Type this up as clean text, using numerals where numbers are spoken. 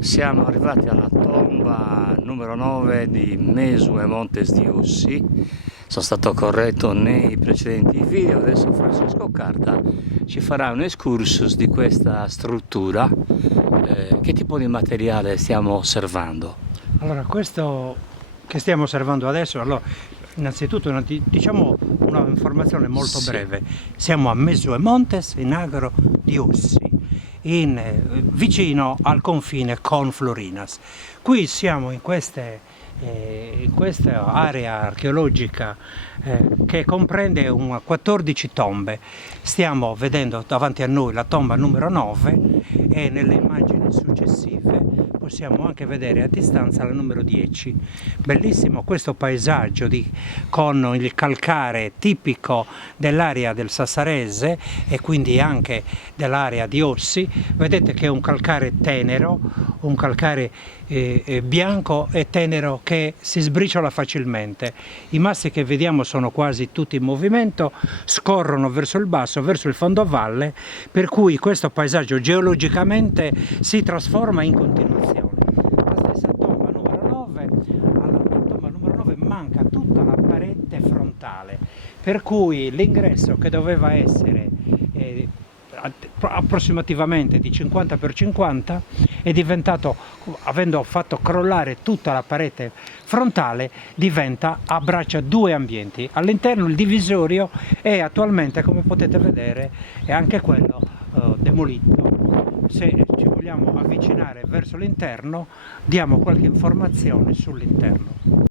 Siamo arrivati alla tomba numero 9 di Mesue Montes di Ussi. Sono stato corretto nei precedenti video. Adesso Francesco Carta ci farà un excursus di questa struttura. Che tipo di materiale stiamo osservando? Allora, questo che stiamo osservando adesso, innanzitutto diciamo una informazione molto Sì. breve. Siamo a Mesue Montes, in Agro di Ussi, vicino al confine con Florinas. Qui siamo in questa area archeologica che comprende 14 tombe. Stiamo vedendo davanti a noi la tomba numero 9 e nelle immagini successive possiamo anche vedere a distanza la numero 10. Bellissimo questo paesaggio con il calcare tipico dell'area del Sassarese e quindi anche dell'area di Ossi. Vedete che è un calcare tenero, un calcare bianco e tenero che si sbriciola facilmente. I massi che vediamo sono quasi tutti in movimento, scorrono verso il basso, verso il fondovalle, per cui questo paesaggio geologicamente si trasforma in continuazione. La stessa tomba numero 9, alla tomba numero 9 manca tutta la parete frontale, per cui l'ingresso che doveva essere approssimativamente di 50 per 50 è diventato, avendo fatto crollare tutta la parete frontale, abbraccia due ambienti. All'interno il divisorio è attualmente, come potete vedere, è anche quello demolito. Se ci vogliamo avvicinare verso l'interno, diamo qualche informazione sull'interno.